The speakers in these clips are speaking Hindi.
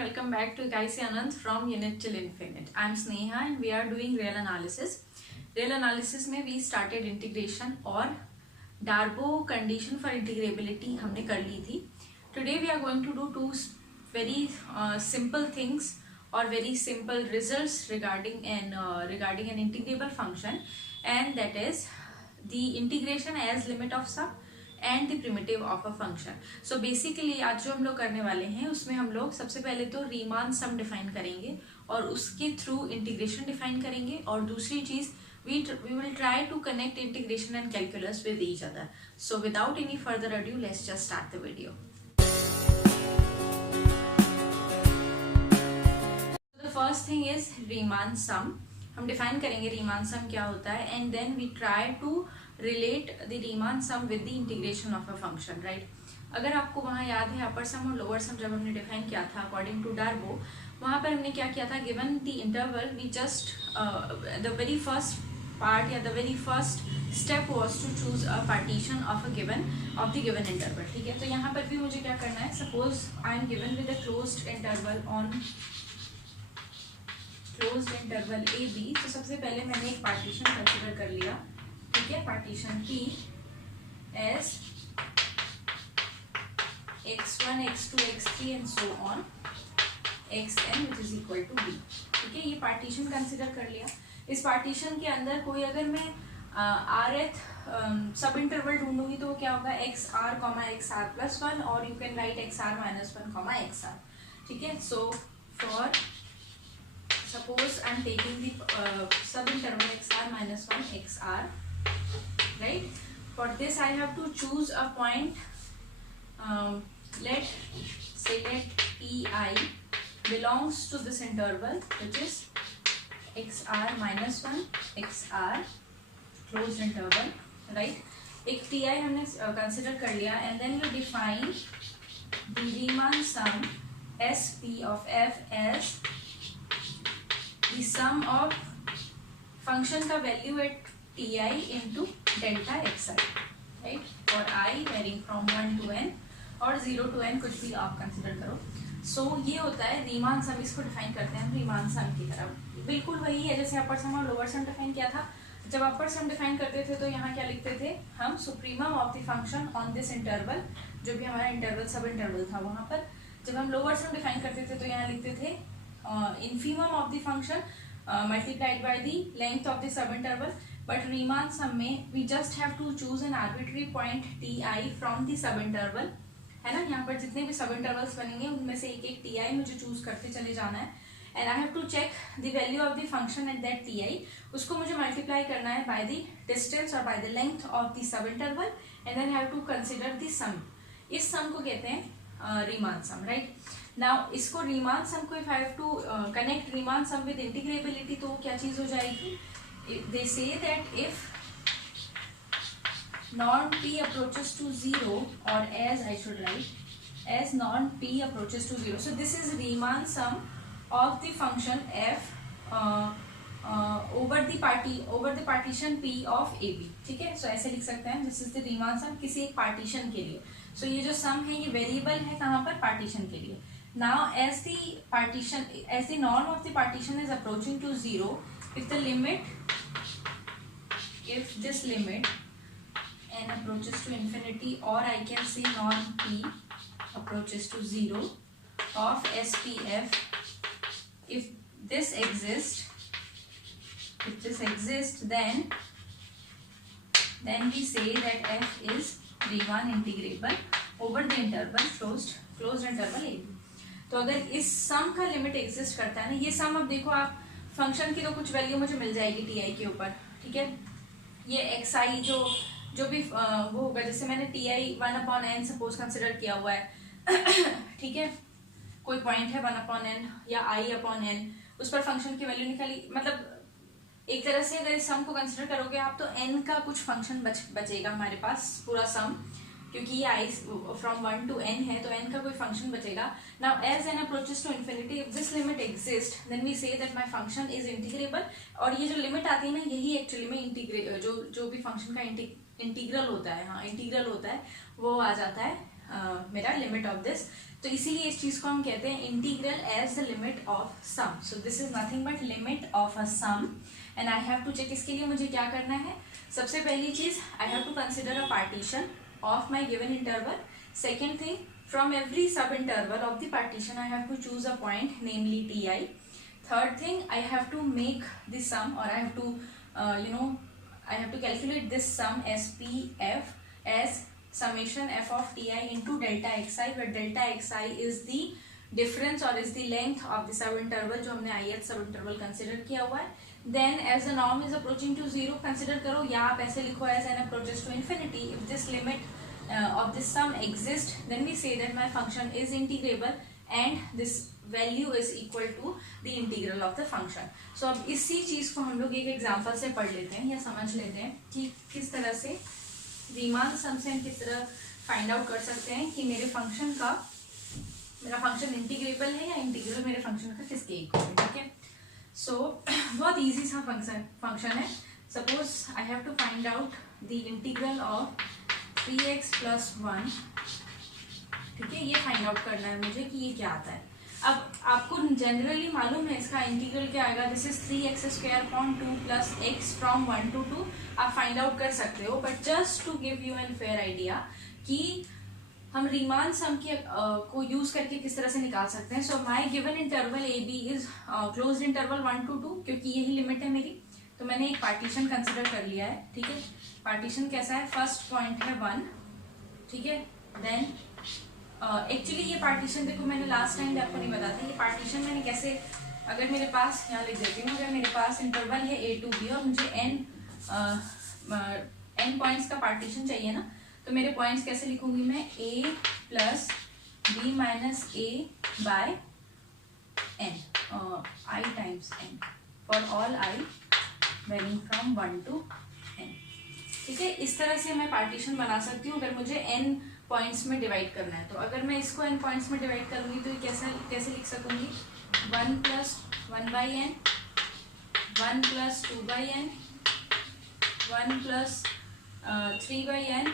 welcome back to Ikai Anand from Unit Till Infinite. I am Sneha and we are doing real analysis. Real analysis में we started integration और Darboux condition for integrability हमने कर ली थी. Today we are going to do two very simple things or very simple results regarding an integrable function, and that is the integration as limit of sum and the primitive of a function. So basically आज जो हम लोग करने वाले हैं उसमें हम लोग सबसे पहले तो रीमान सम डिफाइन करेंगे और उसके थ्रू इंटीग्रेशन डिफाइन करेंगे, और दूसरी चीज we will try to connect integration and calculus with each other. So without any further ado, let's just start the video. The first thing is Riemann sum. हम डिफाइन करेंगे रीमान सम क्या होता है, and then we try to relate the Riemann sum with the integration of a function, right. अगर आपको वहाँ याद है अपर सम और लोअर सम जब हमने डिफाइन किया था अकॉर्डिंग टू डार्बो, वहाँ पर हमने क्या किया था, given the interval we just the very first part या the very first step was to choose a partition of the given interval. ठीक है, तो यहाँ पर भी मुझे क्या करना है, suppose I am given with a closed interval on closed interval A B. तो सबसे पहले मैंने एक पार्टीशन कंसिडर कर लिया. ठीक है, partition P as x1 x2 x3 and so on xn which is equal to b. ठीक है, ये पार्टीशन कंसिडर कर लिया. इस पार्टीशन के अंदर कोई अगर मैं rth सब इंटरवल ढूंढूंगी तो क्या होगा, xr प्लस 1, और you can write xr minus 1 xr. ठीक है, so for suppose I am taking the subinterval xr minus 1 xr, right. For this I have to choose a point. Let pi belongs to this interval which is xr minus 1 xr closed interval, right. एक pi हमने consider कर लिया, and then we define the Riemann sum sp of f as the sum of function का value at ti into delta xi, right, for I varying from 1 to n और 0 to n, कुछ भी आप कंसिडर करो. सो ये होता है रीमान सम. इसको डिफाइन करते हैं हम रीमान सम की तरफ. बिल्कुल वही है जैसे अपर सम और लोअर सम डिफाइन किया था. जब अपर सम डिफाइन करते थे तो यहाँ क्या लिखते थे हम, supremum of the function on this interval, जो भी हमारा इंटरवल सब इंटरवल था वहाँ पर. जब हम लोअर सम डिफाइन करते थे तो यहाँ लिखते थे infimum of the function multiplied by the length of the subinterval. But Riemann sum में we just have to choose an arbitrary point ti from the subinterval, है ना. यहाँ पर जितने भी subintervals बनेंगे उनमें से एक एक ti मुझे choose करते चले जाना है, and I have to check the value of the function at that ti. उसको मुझे multiply करना है by the distance or by the length of the subinterval, and then I have to consider the sum. इस sum को कहते हैं Riemann sum, right. नाउ इसको रीमान सम को if I have to connect Riemann sum with integrability तो क्या चीज हो जाएगी, दे से दैट इफ नॉन p अप्रोचेस टू 0 और as I should write as नॉन p approaches to 0, so this is Riemann sum of the function f over the partition p of a b. ठीक है, सो ऐसे लिख सकते हैं, दिस इज द रीमान सम किसी एक पार्टीशन के लिए. सो ये जो सम है ये वेरिएबल है कहाँ पर, पार्टीशन के लिए. Now as the norm of the partition is approaching to 0, if this limit n approaches to infinity, or I can say norm p approaches to 0 of SPF, if this exists, then we say that f is Riemann integrable over the interval closed interval a b. तो अगर इस सम का लिमिट एग्जिस्ट करता है ना, ये सम अब देखो आप फंक्शन की तो कुछ वैल्यू मुझे मिल जाएगी टी के ऊपर. ठीक है, ये एक्स आई जो भी वो होगा, जैसे मैंने T I 1/n suppose consider किया हुआ है. ठीक है, कोई पॉइंट है 1/n या i/n, उस पर फंक्शन की वैल्यू निकाली. मतलब एक तरह से अगर इस सम को कंसिडर करोगे आप तो n का कुछ फंक्शन बचेगा हमारे पास पूरा सम, क्योंकि ये i फ्रॉम 1 to n है तो n का कोई फंक्शन बचेगा. Now as n approaches to infinity, if this limit exist then we say that my function is integrable. और ये जो लिमिट आती है ना, यही एक्चुअली में जो भी फंक्शन का इंटीग्रल होता है, हाँ इंटीग्रल होता है, वो आ जाता है मेरा लिमिट ऑफ दिस, तो इसीलिए इस चीज को हम कहते हैं integral as the limit of sum. So this is nothing but limit of a sum and I have to check. इसके लिए मुझे क्या करना है, सबसे पहली चीज I have to consider a partition of my given interval. Second thing, from every sub-interval of the partition I have to choose a point, namely ti. Third thing, I have to make the sum, or I have to I have to calculate this sum as pf as summation f of ti into delta xi, where delta xi is the difference or is the length of the sub-interval जो हमने ith sub-interval consider किया हुआ है. Then as the norm is approaching to 0, consider करो या आप ऐसे लिखो as n approaches to infinity. If this limit of this sum exists, then we say that my function is integrable and this value is equal to the integral of the function. So अब इसी चीज को हम लोग एक एग्जांपल से पढ़ लेते हैं या समझ लेते हैं कि किस तरह से रीमान सम से हम किस तरह फाइंड आउट कर सकते हैं कि मेरा फंक्शन इंटीग्रेबल है या इंटीग्रल मेरे फंक्शन का किसके इक्वल है. ठीक है, सो बहुत इजी सा फंक्शन है. Suppose I have to find out the integral of 3x + 1. ठीक है, ये फाइंड आउट करना है मुझे कि ये क्या आता है. अब आपको जनरली मालूम है इसका इंटीग्रल क्या आएगा. This is 3x² upon 2 + x from 1 to 2. आप फाइंड आउट कर सकते हो, but just to give you an fair idea कि हम रीमान सम के को यूज करके किस तरह से निकाल सकते हैं. So my given interval A B is closed interval 1 to 2, क्योंकि यही लिमिट है मेरी. तो मैंने एक पार्टीशन कंसिडर कर लिया है. ठीक है, पार्टीशन कैसा है, फर्स्ट पॉइंट है 1. ठीक है, देन एक्चुअली ये पार्टीशन देखो मैंने लास्ट टाइम आपको नहीं बताया था. ये पार्टीशन मैंने कैसे, अगर मेरे पास यहाँ लिख देती हूँ, अगर मेरे पास इंटरवल है a to b और मुझे n पॉइंट्स का पार्टीशन चाहिए ना, तो मेरे पॉइंट्स कैसे लिखूंगी मैं, a + b - a/n I times n for all I varying from 1 to n. ठीक है, इस तरह से मैं पार्टीशन बना सकती हूँ अगर मुझे n पॉइंट्स में डिवाइड करना है. तो अगर मैं इसको n पॉइंट्स में डिवाइड करूंगी तो कैसे लिख सकूंगी, 1 + 1/n, 1 + 2/n, 1 + 3/n,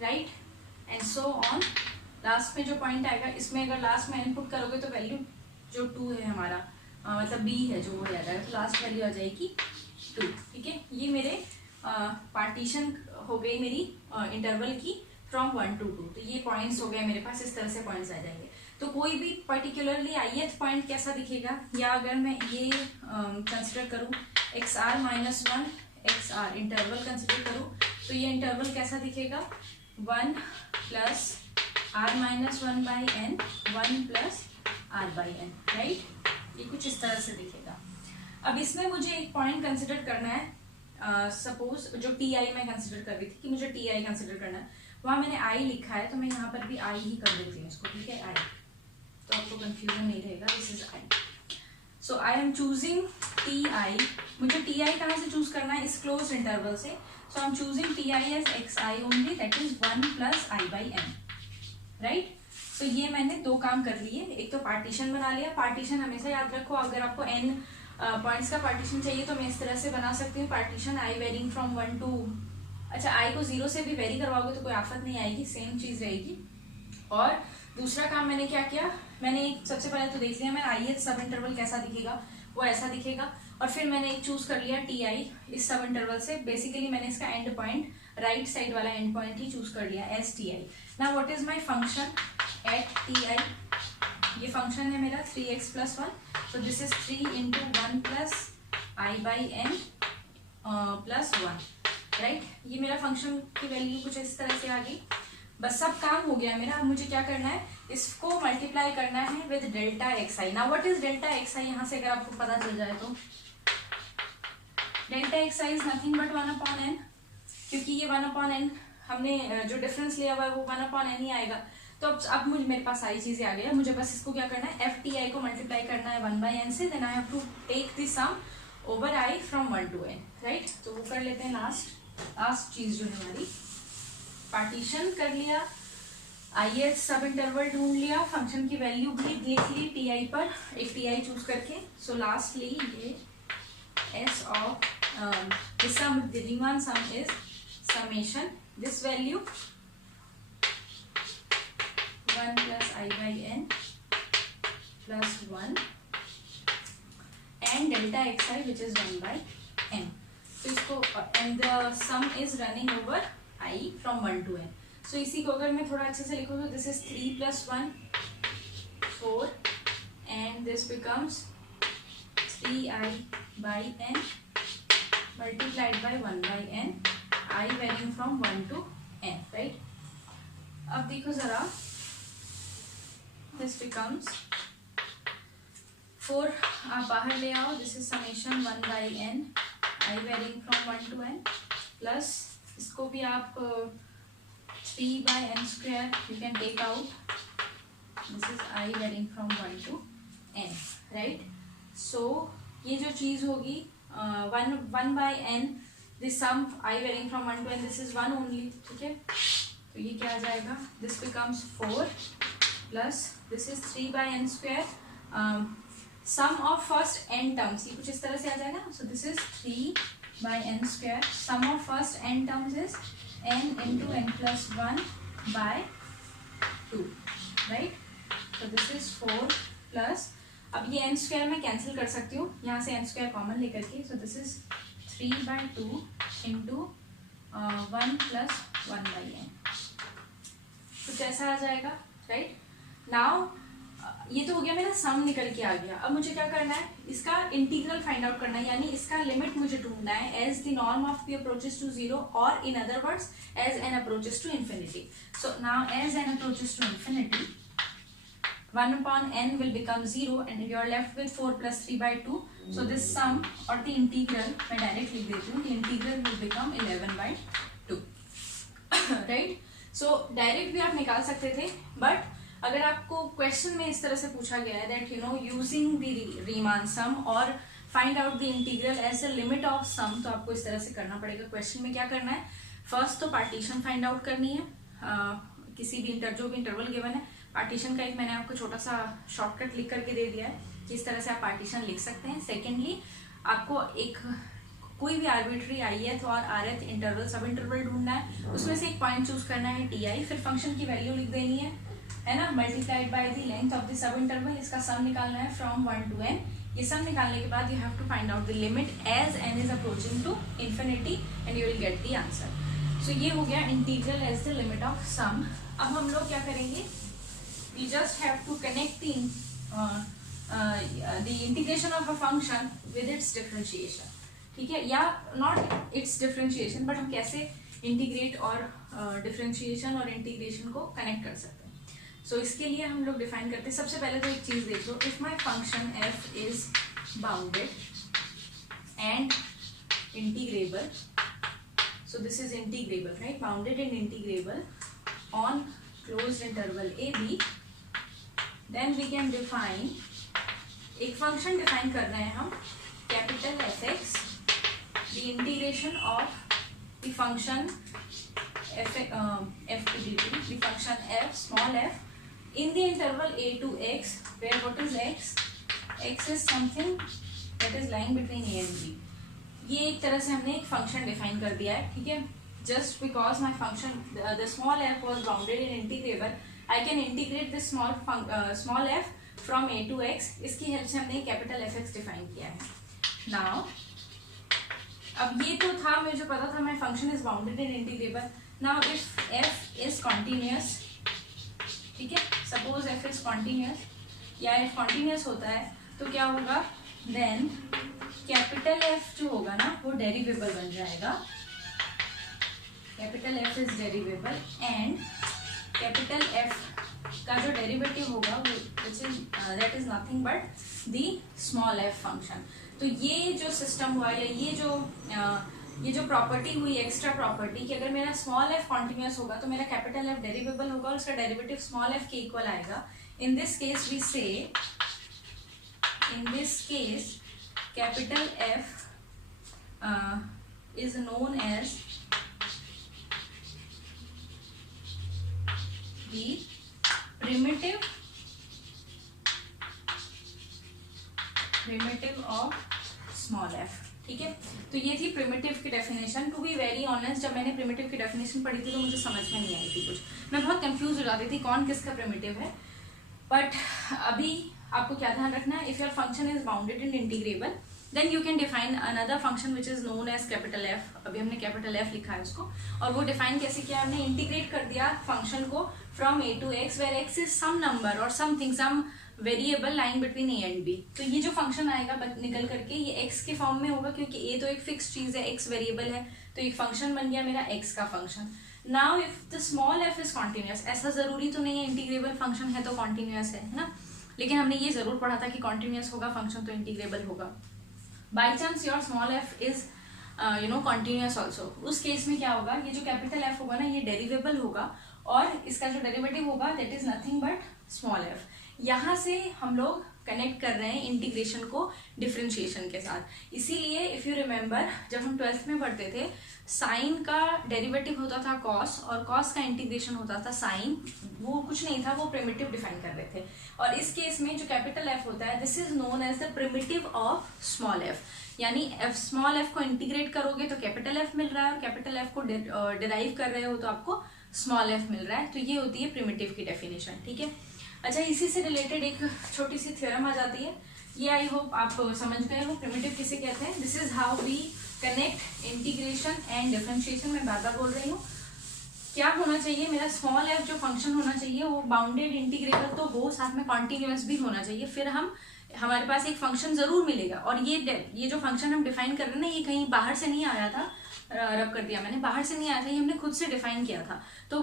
right, and so on. Last में जो पॉइंट आएगा इसमें अगर लास्ट में इनपुट करोगे तो वैल्यू जो 2 है हमारा, मतलब b है जो वो आ जाएगा, तो लास्ट वैल्यू आ जाएगी 2. ठीक है, ये मेरे पार्टीशन हो गई मेरी इंटरवल की फ्रॉम 1 to 2. तो ये पॉइंट्स हो गए मेरे पास, इस तरह से पॉइंट्स आ जाएंगे. तो कोई भी पर्टिकुलरली ith पॉइंट कैसा दिखेगा, या अगर मैं ये कंसिडर करूँ xr - 1 xr इंटरवल कंसिडर करूँ, तो ये इंटरवल कैसा दिखेगा, 1 + r - 1/n, 1 + r/n, राइट. ये कुछ इस तरह से दिखेगा. अब इसमें मुझे एक पॉइंट कंसिडर करना है. सपोज जो ti मैं कंसिडर कर रही थी कि मुझे ti कंसिडर करना है, वहाँ मैंने i लिखा है, तो मैं यहाँ पर भी i ही कर देती हूँ इसको. ठीक है, i, तो आपको कंफ्यूजन नहीं रहेगा. This is i. So I am choosing ti. मुझे ti कहाँ से चूज करना है, इस क्लोज इंटरवल से. So I am choosing ti as xi only, that is 1 + i/n, right. So ये मैंने 2 काम कर लिए. एक तो पार्टीशन बना लिया. पार्टीशन हमेशा याद रखो, अगर आपको n पॉइंट्स का पार्टीशन चाहिए तो मैं इस तरह से बना सकती हूँ partition, i varying from 1 to, अच्छा i को 0 से भी वेरी करवाओगे तो कोई आफत नहीं आएगी, सेम चीज रहेगी. और दूसरा काम मैंने क्या किया, मैंने सबसे पहले तो देख लिया मैंने ith सब इंटरवल कैसा दिखेगा, वो ऐसा दिखेगा. और फिर मैंने एक चूज कर लिया ti इस सब इंटरवल से. बेसिकली मैंने इसका एंड पॉइंट, राइट साइड वाला एंड पॉइंट ही चूज कर लिया as ti. Now what is my function at ti. ये फंक्शन है मेरा 3x + 1. So this is 3 × 1 + i/n + 1, right. ये मेरा फंक्शन की वैल्यू कुछ इस तरह से आ गई. बस सब काम हो गया मेरा. अब मुझे क्या करना है, इसको मल्टीप्लाई करना है with delta xi. Now what is delta xi, यहाँ से अगर आपको पता चल जाए तो delta xi is nothing but 1/n, क्योंकि ये 1/n हमने जो डिफरेंस लिया हुआ है वो 1/n ही आएगा. तो अब मुझे मेरे पास सारी चीजें आ गई है. मुझे बस इसको क्या करना है, ft को मल्टीप्लाई करना है 1/n से. Then I have to take this sum over i from 1 to n, right. तो वो कर लेते हैं. लास्ट चीज जो है हमारी, पार्टीशन कर लिया, ith सब इंटरवल ढूंढ लिया, फंक्शन की वैल्यू भी लिख ली ti पर, एक ti चूज करके. सो लास्टली ये s of the sum, the Riemann sum is summation this value 1 plus I by n plus 1 and delta xi which is 1 by n. तो इसको and the sum is running over I from 1 to n. So इसी को अगर मैं थोड़ा अच्छे से लिखूँ तो this is 3 plus 1 4 and this becomes 3I by n multiplied by 1 by n, I varying from 1 to n, right? अब देखो जरा, this becomes 4 आप बाहर ले आओ, this is summation 1 by n, I varying from 1 to n, plus इसको भी आप 3 by n square you can take out, this is I varying from 1 to n, right? So ये जो चीज़ होगी 1 by n, this sum I varying from 1 to n, this is 1 only, ठीक है? तो ये क्या आ जाएगा, this becomes 4 plus this is 3 by n square, sum of first n terms, ये कुछ इस तरह से आ जाएगा. So this is 3 by n square, sum of first n terms is n into n plus 1 by 2, right? So this is 4 plus, अब ये n square मैं कैंसिल कर सकती हूँ, यहाँ से n square कॉमन लेकर के. So this is 3 by 2 into 1 plus 1 by n, कुछ ऐसा आ जाएगा, राइट? नाउ ये तो हो गया, मेरा सम निकल के आ गया. अब मुझे क्या करना है, इसका इंटीग्रल फाइंड आउट करना है, यानी इसका लिमिट मुझे ढूंढना है as the norm of p approaches to 0 और in other words as n approaches to infinity. So now as n approaches to infinity 1 upon n will become 0 and you are left with 4 plus 3 by 2. So this sum or the integral मैं डायरेक्ट लिख देती हूँ, the integral will become 11 by 2, right? So direct भी आप निकाल सकते थे, बट अगर आपको क्वेश्चन में इस तरह से पूछा गया है that you know using the Riemann sum और find out the integral as the limit of sum, तो आपको इस तरह से करना पड़ेगा. क्वेश्चन में क्या करना है, फर्स्ट तो पार्टीशन फाइंड आउट करनी है, किसी भी जो भी इंटरवल गिवन है, पार्टीशन का एक मैंने आपको छोटा सा शॉर्टकट लिख करके दे दिया है कि इस तरह से आप पार्टीशन लिख सकते हैं. सेकेंडली आपको एक कोई भी आर्बिट्री ith और rth इंटरवल सब इंटरवल ढूंढना है, उसमें से एक पॉइंट चूज करना है ti, फिर फंक्शन की वैल्यू लिख देनी है ना, multiplied by the length of the sub interval, इसका सम निकालना है फ्रॉम 1 to n. ये सम निकालने के बाद you have to find out the limit as n is approaching to infinity and you will get the answer. So ये हो गया integral as the limit of sum. अब हम लोग क्या करेंगे, we just have to connect the integration of a function with its differentiation, ठीक है, या not its differentiation but हम कैसे इंटीग्रेट और डिफरेंशिएशन और इंटीग्रेशन को कनेक्ट कर सकते हैं. सो इसके लिए हम लोग डिफाइन करते हैं. सबसे पहले तो एक चीज देख लो, if my function f is bounded and integrable, so this is integrable, right, bounded and integrable on closed interval ab, then we can define, एक फंक्शन डिफाइन कर रहे हैं हम, capital fx, the integration of the function f to dt, the function f small f in the interval a to x, where what is x, x is something that is lying between a and b. ये एक तरह से हमने एक फंक्शन डिफाइन कर दिया है, ठीक है. just because my function the small f was bounded and integrable, I can integrate this small f from a to x. इसकी हेल्प से हमने कैपिटल fx डिफाइन किया है. now अब ये तो था, मुझे पता था my function is bounded and integrable. now if f is continuous, ठीक है, suppose f is continuous, या if continuous होता है तो क्या होगा, then कैपिटल f जो होगा ना वो डेरिवेबल बन जाएगा. Capital f is derivable and capital f का जो डेरिवेटिव होगा वो that is nothing but the small f function. तो ये जो सिस्टम हुआ या ये जो प्रॉपर्टी हुई, एक्स्ट्रा प्रॉपर्टी, कि अगर मेरा स्मॉल f कॉन्टिन्यूस होगा तो मेरा कैपिटल f डेरिवेबल होगा और उसका डेरिवेटिव स्मॉल f के इक्वल आएगा. इन दिस केस वी से, in this case capital f is known as the primitive of small f. ठीक है, तो ये थी प्रिमिटिव की definition. To be very honest, जब मैंने प्रिमिटिव की डेफिनेशन पढ़ी थी तो मुझे समझ में नहीं आई थी कुछ, मैं बहुत कंफ्यूज हो जाती थी कौन किसका प्रिमिटिव है। बट अभी आपको क्या ध्यान रखना है, if your function is bounded and integrable then you can define another function which is known as capital F. अभी हमने कैपिटल एफ लिखा है उसको, और वो डिफाइन कैसे किया हमने, इंटीग्रेट कर दिया फंक्शन को from A to X where X is some number और something, some variable line between A and B. तो ये जो फंक्शन आएगा निकल करके ये एक्स के फॉर्म में होगा, क्योंकि ए तो एक फिक्स चीज है, एक्स वेरिएबल है, तो एक फंक्शन बन गया मेरा एक्स का function. Now if the small F is continuous, ऐसा जरूरी तो नहीं है इंटीग्रेबल फंक्शन है तो कॉन्टिन्यूअस है ना, लेकिन हमने ये जरूर पढ़ा था कि कॉन्टिन्यूअस होगा फंक्शन तो इंटीग्रेबल होगा। By chance your small F is continuous also, उस केस में क्या होगा, ये जो कैपिटल एफ होगा ना ये डेरिवेबल होगा, और इसका जो डेरिवेटिव होगा that is nothing but small F. यहाँ से हम लोग कनेक्ट कर रहे हैं इंटीग्रेशन को डिफरेंशिएशन के साथ। इसीलिए इफ यू रिमेंबर जब हम 12th में पढ़ते थे, साइन का डेरिवेटिव होता था कॉस और कॉस का इंटीग्रेशन होता था साइन, वो कुछ नहीं था, वो प्रिमिटिव डिफाइन कर रहे थे। और इस केस में जो कैपिटल एफ होता है this is known as the primitive of small F, यानी एफ स्मॉल एफ को इंटीग्रेट करोगे तो कैपिटल एफ मिल रहा है, और कैपिटल एफ को डिराइव कर रहे हो तो आपको स्मॉल एफ मिल रहा है। तो ये होती है प्रिमिटिव की डेफिनेशन, ठीक है। अच्छा, इसी से रिलेटेड एक छोटी सी थ्योरम आ जाती है, ये आई होप आप समझ गए हो प्रिमिटिव किसे कहते हैं। This is how we connect integration and differentiation. मैं बार बार बोल रही हूँ, क्या होना चाहिए, मेरा स्मॉल एफ जो फंक्शन होना चाहिए वो बाउंडेड इंटीग्रेबल तो हो, साथ में कॉन्टिन्यूअस भी होना चाहिए, फिर हमारे पास एक फंक्शन जरूर मिलेगा। और ये जो फंक्शन हम डिफाइन कर रहे हैं ना, ये कहीं बाहर से नहीं आया था, रब कर दिया मैंने, बाहर से नहीं आया था, ये हमने खुद से डिफाइन किया था। तो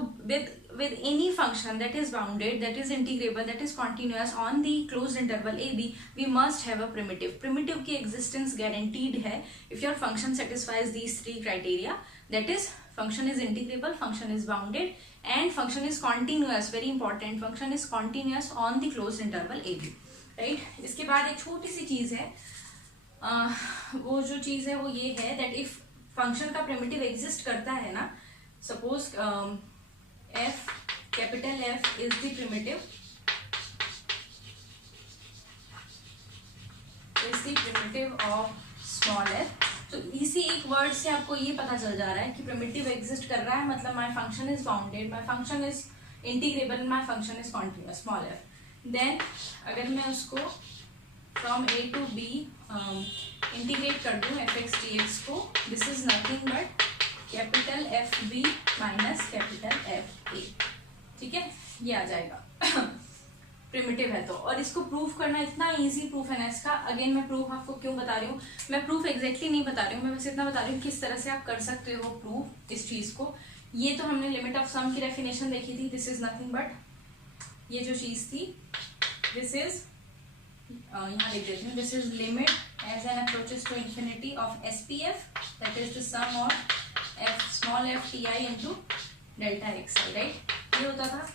with any function that is bounded, that is integrable, that is continuous on the closed interval ab, we must have a primitive. Primitive की existence guaranteed है if your function satisfies these three criteria, that is function is integrable, function is bounded and function is continuous. Very important, function is continuous on the closed interval ab, right? इसके बाद एक छोटी सी चीज है, वो जो चीज है वो ये है that if फंक्शन का प्रिमिटिव एग्जिस्ट करता है ना, suppose F capital F is the primitive, of small F. तो इसी एक वर्ड से आपको ये पता चल जा रहा है कि प्रिमिटिव एग्जिस्ट कर रहा है, मतलब my function is bounded, my function is integrable, my function is continuous small F. Then अगर मैं उसको from A to B integrate कर दूं एफ एक्स डी एक्स को, this is nothing but capital F B minus capital F A, ठीक है, ये आ जाएगा प्रिमिटिव है तो। और इसको प्रूफ करना इतना इजी प्रूफ है ना इसका, अगेन मैं प्रूफ आपको क्यों बता रही हूँ, मैं प्रूफ एग्जैक्टली नहीं बता रही हूँ, मैं बस इतना बता रही हूँ किस तरह से आप कर सकते हो प्रूफ इस चीज को। ये तो हमने लिमिट ऑफ सम की डेफिनेशन देखी थी, दिस इज नथिंग बट ये जो चीज थी दिस इज, यहाँ लिख देती हूँ, this is limit as N approaches to infinity of S P F, that is the sum of F small F T I into delta X I, right, ये होता था।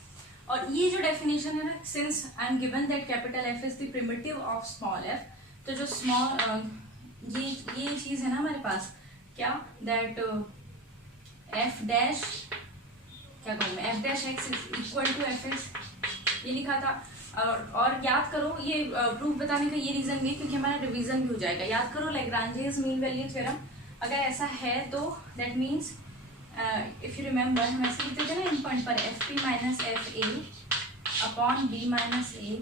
और ये जो डेफिनेशन है ना, since I am given that capital F is the primitive of small F, तो जो स्मॉल ये चीज है ना हमारे पास, क्या दैट एफ डैश, क्या कहूँ मैं, F dash X is equal to F X, ये लिखा था। और याद करो, ये प्रूफ बताने का ये रीजन भी है क्योंकि हमारा रिवीजन भी हो जाएगा। याद करो लैग्रांजेस मीन वैल्यू थ्योरम, अगर ऐसा है तो that means if you remember हम ऐसे लिखते थे ना इन पॉइंट पर, F B minus F A upon B minus A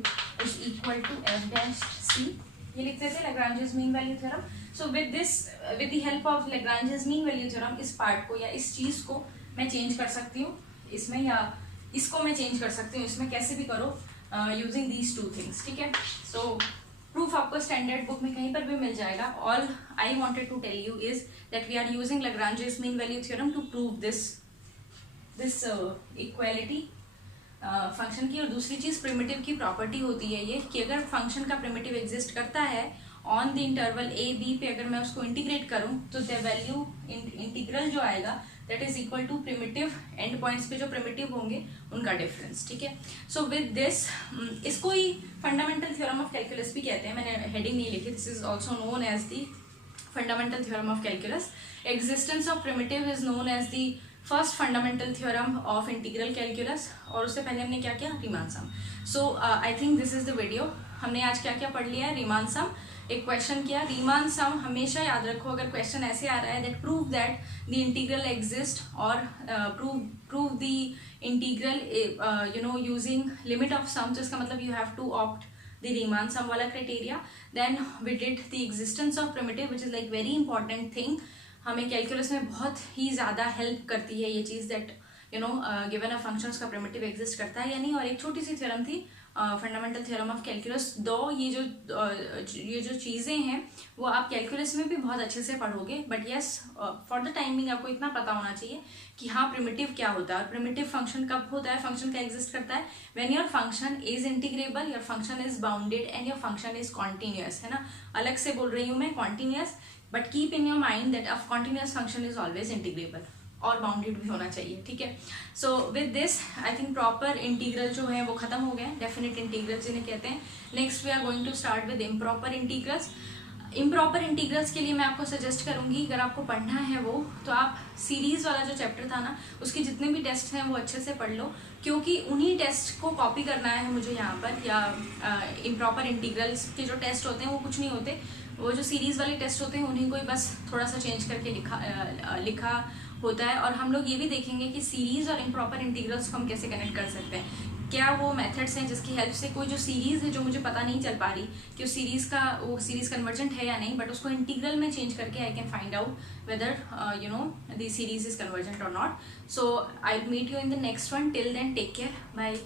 is equal to F dash C, ये लिखते थे Lagrange's mean value theorem. So with the help of Lagrange's mean value theorem इस पार्ट को या इस चीज को मैं चेंज कर सकती हूँ इसमें, या इसको मैं चेंज कर सकती हूँ इसमें, कैसे भी करो यूजिंग दीज टू थिंग्स, ठीक है। सो प्रूफ आपको स्टैंडर्ड बुक में कहीं पर भी मिल जाएगा। All I wanted to tell you is that we are using Lagrange's mean value theorem to prove this equality function की। और दूसरी चीज प्रिमिटिव की प्रॉपर्टी होती है ये कि अगर फंक्शन का प्रिमिटिव एग्जिस्ट करता है on the interval A B पे, अगर मैं उसको इंटीग्रेट करूं तो द वैल्यू इंटीग्रल जो आएगा that is equal to primitive end points पे जो प्रिमिटिव होंगे उनका डिफरेंस, ठीक है। सो विद दिस, इसको ही फंडामेंटल थ्योरम ऑफ कैलकुलस भी कहते हैं, मैंने हेडिंग नहीं लिखी, this is also known as the fundamental theorem of calculus. Existence of primitive is known as the first fundamental theorem of integral calculus, और उससे पहले हमने क्या किया, Riemann sum. So I think this is the video. हमने आज क्या क्या पढ़ लिया है, रीमान सम, एक क्वेश्चन किया। रीमान सम हमेशा याद रखो, अगर क्वेश्चन ऐसे आ रहा है that prove that the integral exist और prove the integral using limit of sum, तो इसका मतलब you have to opt the Riemann sum वाला criteria. Then we did the existence of primitive which is like very important thing, हमें कैलकुलस में बहुत ही ज़्यादा हेल्प करती है ये चीज़ दैट गिवन अ फंक्शंस का प्रिमिटिव एग्जिस्ट करता है या नहीं। और एक छोटी सी थ्योरम थी, फंडामेंटल थ्योरम ऑफ कैलकुलस। दो ये जो चीज़ें हैं वो आप कैलकुलस में भी बहुत अच्छे से पढ़ोगे, but yes for the timing आपको इतना पता होना चाहिए कि हाँ प्रिमिटिव क्या होता है और प्रिमिटिव फंक्शन कब होता है, फंक्शन का एग्जिस्ट करता है when your function is integrable, your function is bounded and your function is continuous, है ना। अलग से बोल रही हूँ मैं continuous, but keep in your mind that a continuous function is always integrable और बाउंडेड भी होना चाहिए, ठीक है। सो with this I think proper integral जो है वो खत्म हो गए, डेफिनेट इंटीग्रल जिन्हें कहते हैं। Next we are going to start with improper integrals. Improper integrals के लिए मैं आपको सजेस्ट करूंगी, अगर आपको पढ़ना है वो, तो आप सीरीज वाला जो चैप्टर था ना उसके जितने भी टेस्ट हैं वो अच्छे से पढ़ लो, क्योंकि उन्हीं टेस्ट को कॉपी करना है मुझे यहाँ पर। या इम्प्रॉपर इंटीग्रल्स के जो टेस्ट होते हैं वो कुछ नहीं होते, वो जो सीरीज वाले टेस्ट होते हैं उन्हीं को ही बस थोड़ा सा चेंज करके लिखा होता है। और हम लोग ये भी देखेंगे कि सीरीज और इम्प्रॉपर इंटीग्रल्स को हम कैसे कनेक्ट कर सकते हैं, क्या वो मेथड्स हैं जिसकी हेल्प से कोई जो सीरीज है जो मुझे पता नहीं चल पा रही कि उस सीरीज कन्वर्जेंट है या नहीं, बट उसको इंटीग्रल में चेंज करके I can find out whether the series is convergent और not. So I meet you in the next one, till then take care, bye.